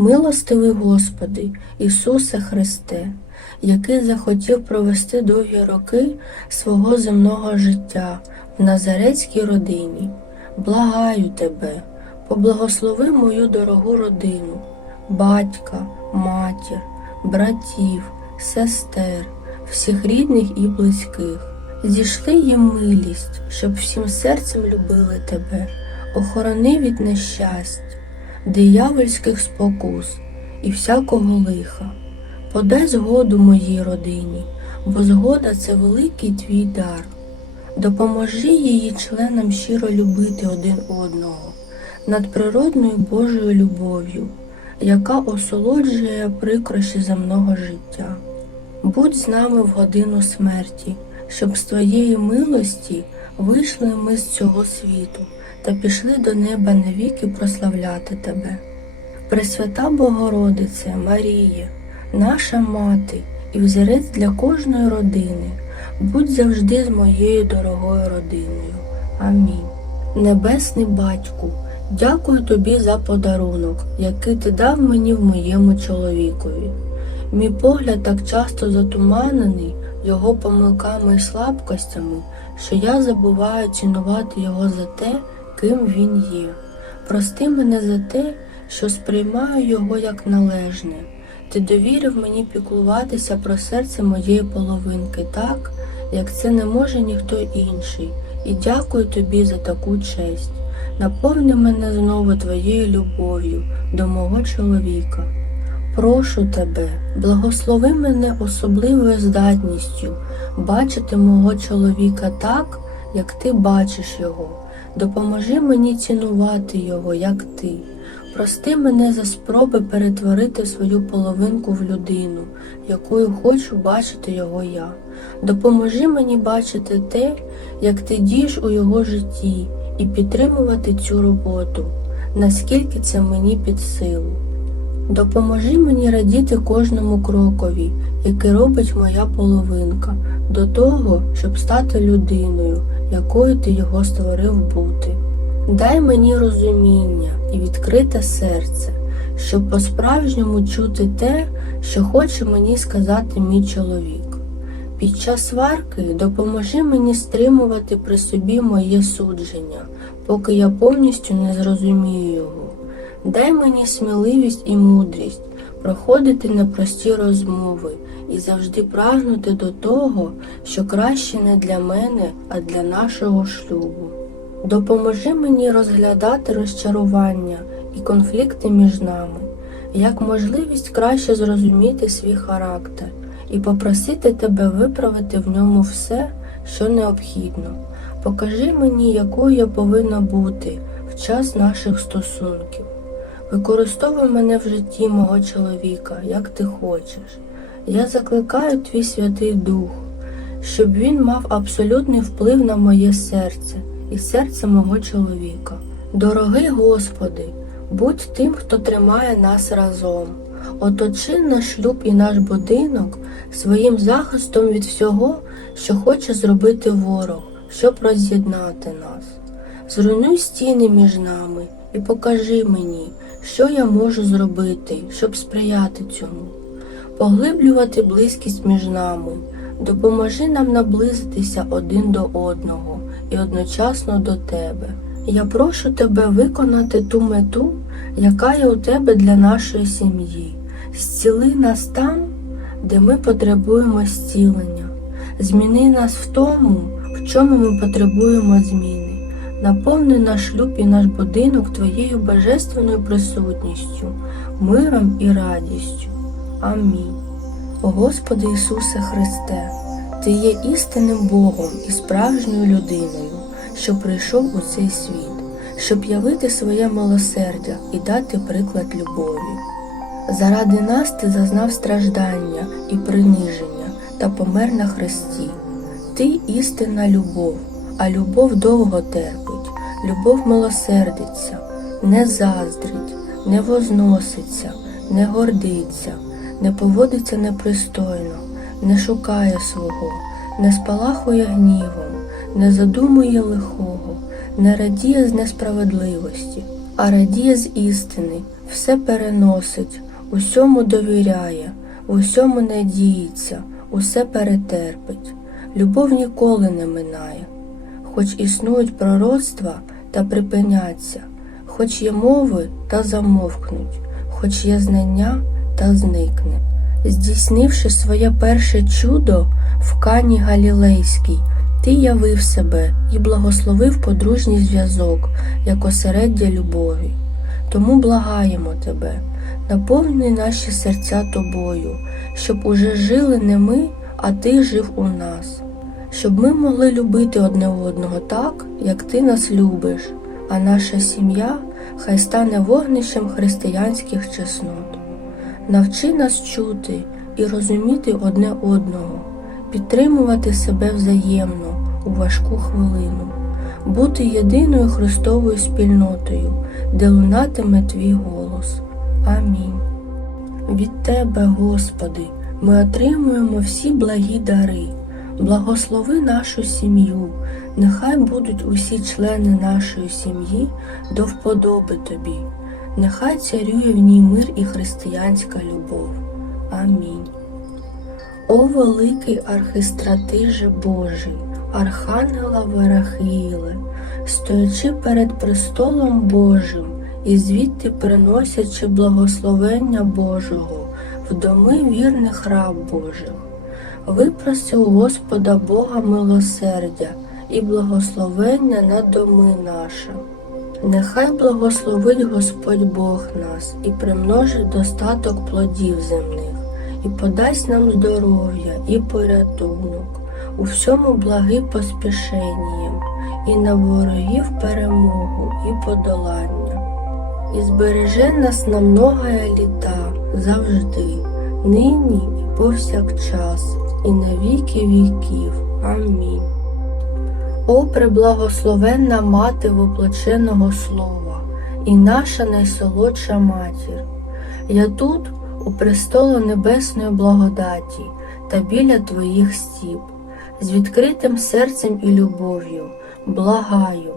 Милостивий Господи, Ісусе Христе, який захотів провести довгі роки свого земного життя в Назарецькій родині, благаю Тебе, поблагослови мою дорогу родину, батька, матір, братів, сестер, всіх рідних і близьких. Зійшли їм милість, щоб всім серцем любили Тебе, охорони від нещасть, диявольських спокус і всякого лиха. Подай згоду моїй родині, бо згода це великий твій дар. Допоможи її членам щиро любити один одного надприродною Божою любов'ю, яка осолоджує прикрощі земного життя. Будь з нами в годину смерті, щоб з твоєї милості вийшли ми з цього світу та пішли до неба навіки прославляти тебе. Пресвята Богородице, Маріє, наша мати і взірець для кожної родини, будь завжди з моєю дорогою родиною. Амінь. Небесний Батьку, дякую тобі за подарунок, який ти дав мені в моєму чоловікові. Мій погляд так часто затуманений його помилками і слабкостями, що я забуваю цінувати його за те, ким він є. Прости мене за те, що сприймаю його як належне. Ти довірив мені піклуватися про серце моєї половинки так, як це не може ніхто інший, і дякую тобі за таку честь. Наповни мене знову твоєю любов'ю до мого чоловіка. Прошу тебе, благослови мене особливою здатністю бачити мого чоловіка так, як ти бачиш його. Допоможи мені цінувати його, як ти. Прости мене за спроби перетворити свою половинку в людину, якою хочу бачити його я. Допоможи мені бачити те, як ти дієш у його житті, і підтримувати цю роботу, наскільки це мені під силу. Допоможи мені радіти кожному крокові, який робить моя половинка, до того, щоб стати людиною, якою ти його створив бути. Дай мені розуміння і відкрите серце, щоб по-справжньому чути те, що хоче мені сказати мій чоловік. Під час сварки допоможи мені стримувати при собі моє судження, поки я повністю не зрозумію його. Дай мені сміливість і мудрість проходити непрості розмови і завжди прагнути до того, що краще не для мене, а для нашого шлюбу. Допоможи мені розглядати розчарування і конфлікти між нами, як можливість краще зрозуміти свій характер і попросити тебе виправити в ньому все, що необхідно. Покажи мені, якою я повинна бути в час наших стосунків. Використовуй мене в житті мого чоловіка, як ти хочеш. Я закликаю твій Святий Дух, щоб він мав абсолютний вплив на моє серце і серце мого чоловіка. Дорогий Господи, будь тим, хто тримає нас разом. Оточи наш шлюб і наш будинок своїм захистом від всього, що хоче зробити ворог, щоб роз'єднати нас. Зруйнуй стіни між нами і покажи мені, що я можу зробити, щоб сприяти цьому. Поглиблювати близькість між нами, допоможи нам наблизитися один до одного і одночасно до тебе. Я прошу тебе виконати ту мету, яка є у тебе для нашої сім'ї. Зціли нас там, де ми потребуємо зцілення. Зміни нас в тому, в чому ми потребуємо зміни. Наповни наш шлюб і наш будинок Твоєю божественною присутністю, миром і радістю. Амінь. О Господи Ісусе Христе, Ти є істинним Богом і справжньою людиною, що прийшов у цей світ, щоб явити своє милосердя і дати приклад любові. Заради нас ти зазнав страждання і приниження та помер на хресті. Ти істинна любов, а любов довго терпить, любов милосердиться, не заздрить, не возноситься, не гордиться, не поводиться непристойно, не шукає свого, не спалахує гнівом, не задумує лихого, не радіє з несправедливості, а радіє з істини. все переносить, усьому довіряє, усьому надіється, усе перетерпить. Любов ніколи не минає, хоч існують пророцтва та припиняться, хоч є мови та замовкнуть, хоч є знання та зникне. Здійснивши своє перше чудо в Кані Галілейській, ти явив себе і благословив подружній зв'язок як осереддя любові. Тому благаємо тебе, наповни наші серця тобою, щоб уже жили не ми, а ти жив у нас, щоб ми могли любити одне одного так, як ти нас любиш, а наша сім'я хай стане вогнищем християнських чеснот. Навчи нас чути і розуміти одне одного, підтримувати себе взаємно у важку хвилину, бути єдиною Христовою спільнотою, де лунатиме твій голос. Амінь. Від Тебе, Господи, ми отримуємо всі благі дари. Благослови нашу сім'ю, нехай будуть усі члени нашої сім'ї до вподоби Тобі, нехай царює в ній мир і християнська любов. Амінь. О великий архистратиже Божий, Архангела Варахіїле, стоячи перед престолом Божим і звідти приносячи благословення Божого в доми вірних раб Божих, випроси у Господа Бога милосердя і благословення на доми наші. Нехай благословить Господь Бог нас і примножить достаток плодів земних, і подасть нам здоров'я і порятунок, у всьому благи поспішенням, і на ворогів перемогу і подолання. І збереже нас на многое літа завжди, нині і повсякчас, і на віки віків. Амінь. О, преблагословенна мати воплоченого слова, і наша найсолодша матір. Я тут, у престолу небесної благодаті та біля твоїх стіп, з відкритим серцем і любов'ю, благаю,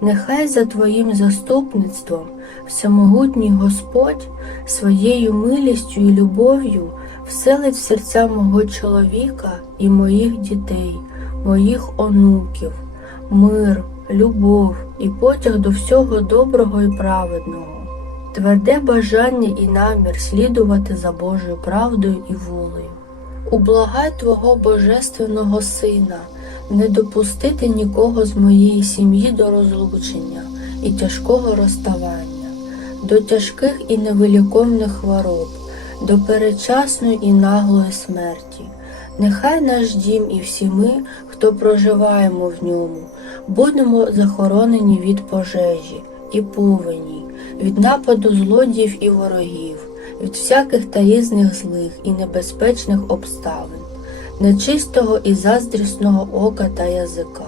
нехай за твоїм заступництвом всемогутній Господь своєю милістю і любов'ю вселить в серця мого чоловіка і моїх дітей, моїх онуків мир, любов і потяг до всього доброго і праведного, тверде бажання і намір слідувати за Божою правдою і волею. Ублагай Твого Божественного Сина, не допустити нікого з моєї сім'ї до розлучення і тяжкого розставання, до тяжких і невиліковних хвороб, до перечасної і наглої смерті. Нехай наш дім і всі ми, хто проживаємо в ньому, будемо захоронені від пожежі і повені, від нападу злодіїв і ворогів, від всяких таїзних злих і небезпечних обставин, нечистого і заздрісного ока та язика.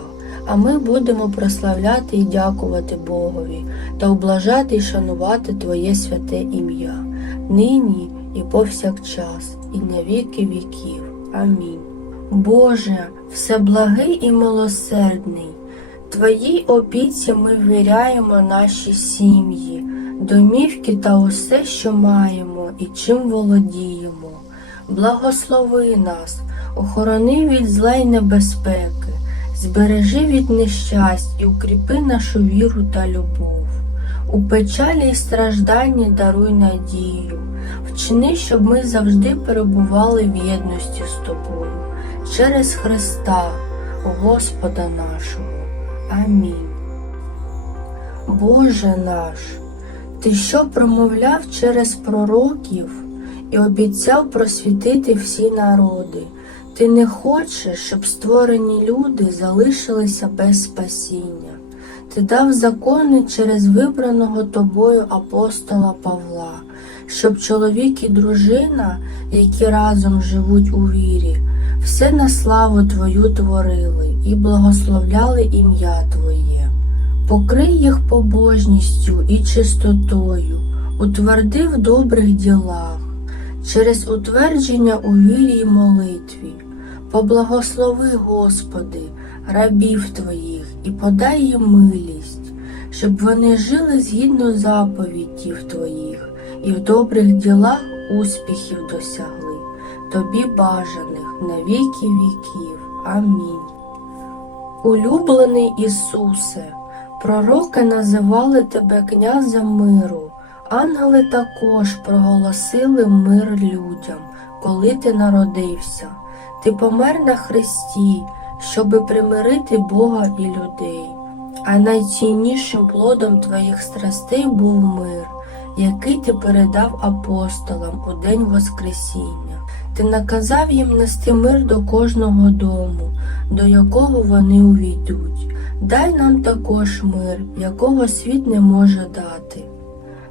А ми будемо прославляти і дякувати Богові та облажати і шанувати Твоє святе ім'я, нині і повсякчас, і на віки віків. Амінь. Боже, всеблагий і милосердний, Твоїй опіці ми ввіряємо наші сім'ї, домівки та усе, що маємо і чим володіємо. Благослови нас, охорони від зла й небезпеки, збережи від нещасть і укріпи нашу віру та любов. У печалі й стражданні даруй надію, вчини, щоб ми завжди перебували в єдності з тобою, через Христа, Господа нашого. Амінь. Боже наш, Ти що промовляв через пророків і обіцяв просвітити всі народи. Ти не хочеш, щоб створені люди залишилися без спасіння. Ти дав закони через вибраного тобою апостола Павла, щоб чоловік і дружина, які разом живуть у вірі, все на славу Твою творили і благословляли ім'я Твоє. Покрий їх побожністю і чистотою, утверди в добрих ділах, через утвердження у вірі й молитві. Поблагослови, Господи, рабів Твоїх і подай їм милість, щоб вони жили згідно заповідів Твоїх і в добрих ділах успіхів досягли, тобі бажаних на віки віків. Амінь. Улюблений Ісусе, пророки називали тебе князем миру, ангели також проголосили мир людям, коли ти народився. Ти помер на хресті, щоби примирити Бога і людей. А найціннішим плодом твоїх страстей був мир, який ти передав апостолам у день Воскресіння. Ти наказав їм нести мир до кожного дому, до якого вони увійдуть. Дай нам також мир, якого світ не може дати.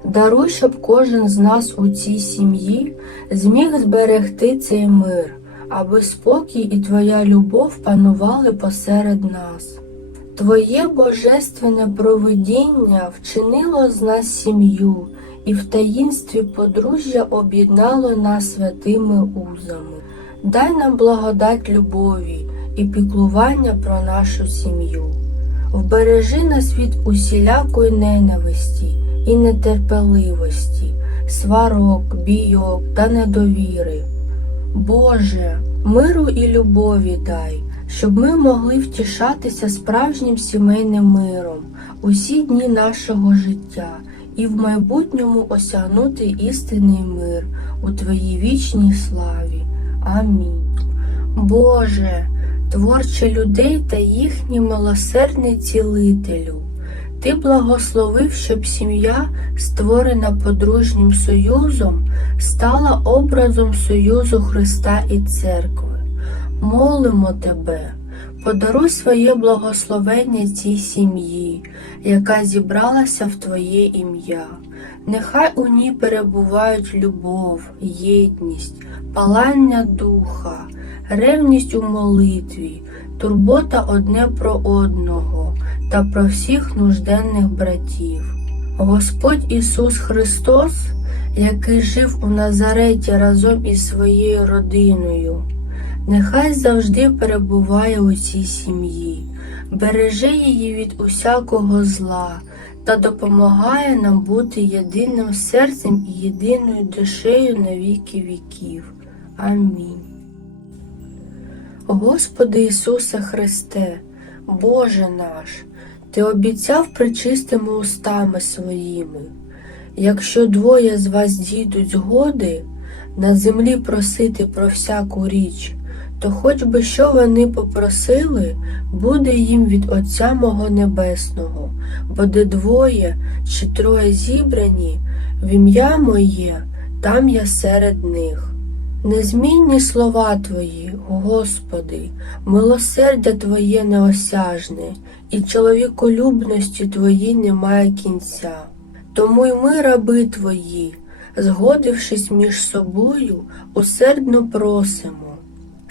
Даруй, щоб кожен з нас у цій сім'ї зміг зберегти цей мир, аби спокій і твоя любов панували посеред нас. Твоє божественне провидіння вчинило з нас сім'ю, і в таїнстві подружжя об'єднало нас святими узами. Дай нам благодать любові і піклування про нашу сім'ю. Вбережи нас від усілякої ненависті і нетерпеливості, сварок, бійок та недовіри. Боже, миру і любові дай, щоб ми могли втішатися справжнім сімейним миром усі дні нашого життя і в майбутньому осягнути істинний мир у Твоїй вічній славі. Амінь. Боже, творче людей та їхній милосердний цілителю. Ти благословив, щоб сім'я, створена подружнім союзом, стала образом союзу Христа і церкви. Молимо тебе, подаруй своє благословення цій сім'ї, яка зібралася в Твоє ім'я. Нехай у ній перебувають любов, єдність, палання духа, ревність у молитві, турбота одне про одного та про всіх нужденних братів. Господь Ісус Христос, який жив у Назареті разом із своєю родиною, нехай завжди перебуває у цій сім'ї, береже її від усякого зла та допомагає нам бути єдиним серцем і єдиною душею на віки віків. Амінь. Господи Ісусе Христе, Боже наш, Ти обіцяв причистими устами своїми. Якщо двоє з вас дійдуть згоди на землі просити про всяку річ, то хоч би що вони попросили, буде їм від Отця мого Небесного, бо де двоє чи троє зібрані, в ім'я моє, там я серед них. Незмінні слова Твої, Господи, милосердя Твоє неосяжне, і чоловіколюбності Твої немає кінця. Тому й ми, раби Твої, згодившись між собою, усердно просимо.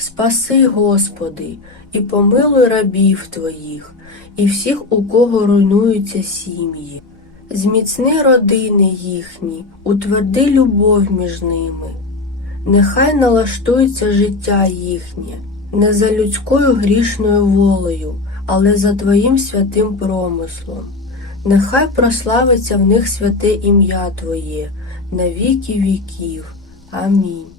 Спаси, Господи, і помилуй рабів Твоїх, і всіх, у кого руйнуються сім'ї. Зміцни родини їхні, утверди любов між ними. Нехай налаштується життя їхнє, не за людською грішною волею, але за Твоїм святим промислом. Нехай прославиться в них святе ім'я Твоє на віки віків. Амінь.